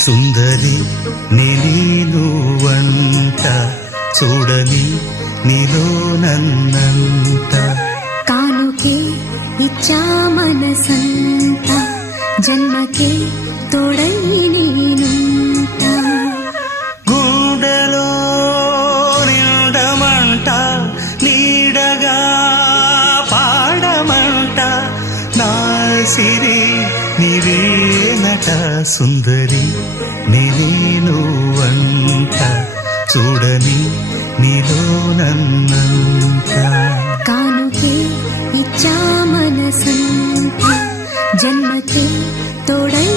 సుందరి నీనువంట చూడని నీలో నన్నంత కానుకే ఇచ్చా మనసంత జన్మకే తోడై నేనుంట గుండెలో నిండమంట నీడగా పాడమంట నా సిరి నీవేనట సుందరి నీనువంట చూడని నీలో నన్నంత కానుకే ఇచ్చా మనసంత జన్మకే తోడై